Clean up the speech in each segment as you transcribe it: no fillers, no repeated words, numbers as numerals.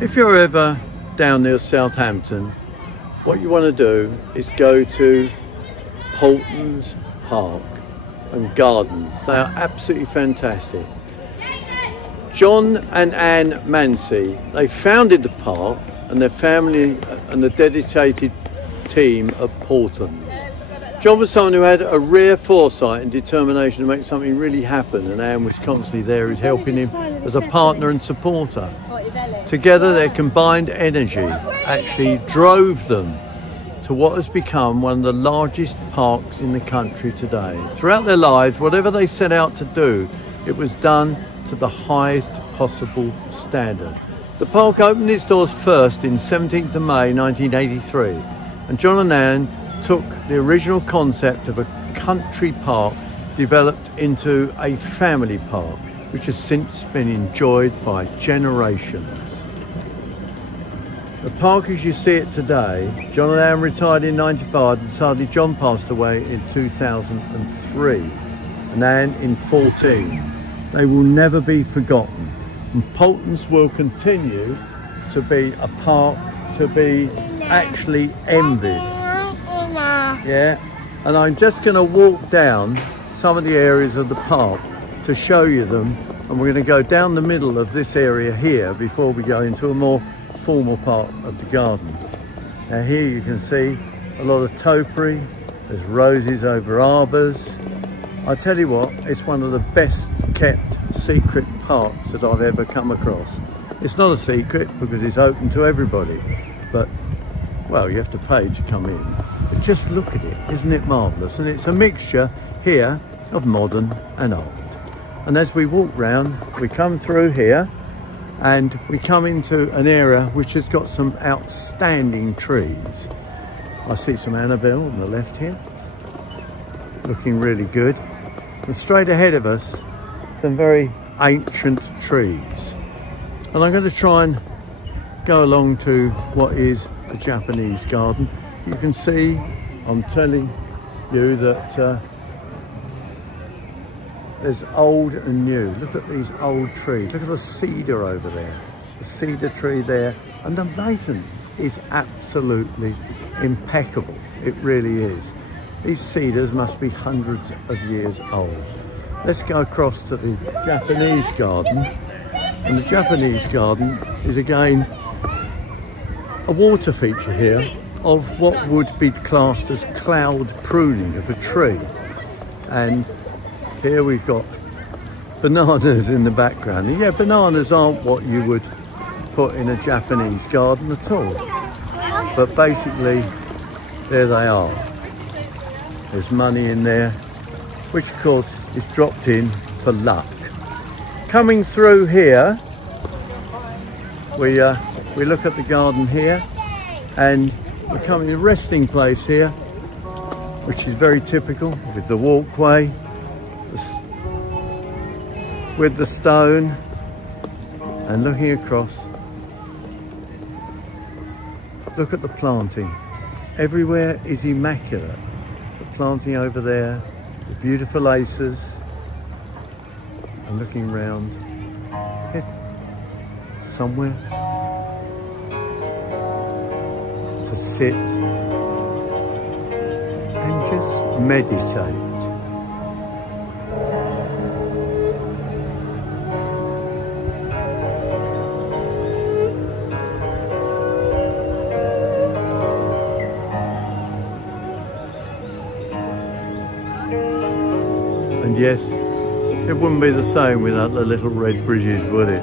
If you're ever down near Southampton, what you want to do is go to Paultons Park and Gardens. They are absolutely fantastic. John and Anne Mancy, they founded the park, and their family and the dedicated team of Paultons. John was someone who had a rare foresight and determination to make something really happen, and Anne was constantly there, who's helping him as a partner and supporter. Together, their combined energy actually drove them to what has become one of the largest parks in the country today. Throughout their lives, whatever they set out to do, it was done to the highest possible standard. The park opened its doors first in 17th of May 1983, and John and Anne took the original concept of a country park, developed into a family park, which has since been enjoyed by generations. The park as you see it today, John and Anne retired in 95, and sadly John passed away in 2003, and Anne in 14. They will never be forgotten, and Paultons will continue to be a park to be actually envied. Yeah, and I'm just going to walk down some of the areas of the park to show you them, and we're going to go down the middle of this area here before we go into a more formal part of the garden. Now here you can see a lot of topiary, there's roses over arbours. I tell you what, it's one of the best kept secret parks that I've ever come across. It's not a secret because it's open to everybody, but well, you have to pay to come in. But just look at it, isn't it marvellous? And it's a mixture here of modern and old. And as we walk round, we come through here and we come into an area which has got some outstanding trees. I see some Annabelle on the left here, looking really good. And straight ahead of us, some very ancient trees. And I'm going to try and go along to what is the Japanese garden. You can see, I'm telling you that there's old and new. Look at these old trees. Look at the cedar over there, the cedar tree there, and the maintenance is absolutely impeccable. It really is. These cedars must be hundreds of years old. Let's go across to the Japanese garden, and the Japanese garden is again a water feature here of what would be classed as cloud pruning of a tree. And here we've got bananas in the background. And yeah, bananas aren't what you would put in a Japanese garden at all. But basically, there they are. There's money in there, which of course is dropped in for luck. Coming through here, we look at the garden here, and we're coming to a resting place here, which is very typical, with the walkway, with the stone, and looking across. Look at the planting. Everywhere is immaculate. The planting over there, the beautiful acres, and looking round, somewhere to sit and just meditate. And yes, it wouldn't be the same without the little red bridges, would it?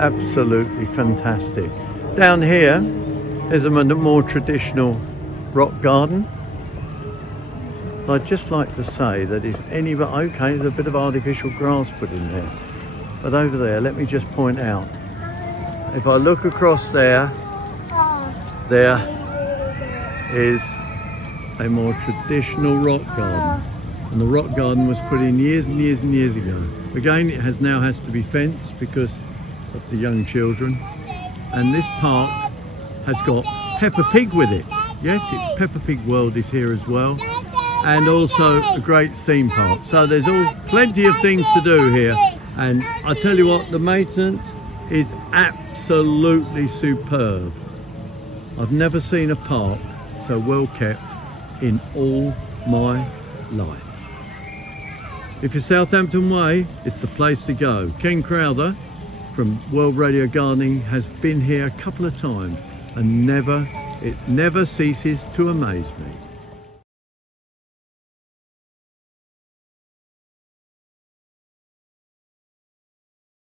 Absolutely fantastic. Down here is a more traditional rock garden. I'd just like to say that if anybody, okay, there's a bit of artificial grass put in there, but over there, let me just point out, if I look across there, there is a more traditional rock garden, and the rock garden was put in years and years and years ago. Again, it now has to be fenced because of the young children, and this park has got Peppa Pig with it. Yes, it's Peppa Pig World is here as well, and also a great theme park. So there's all plenty of things to do here, And I tell you what, the maintenance is absolutely superb. I've never seen a park so well kept in all my life. If you're Southampton way, it's the place to go. Ken Crowther from World Radio Gardening has been here a couple of times, and it never ceases to amaze me.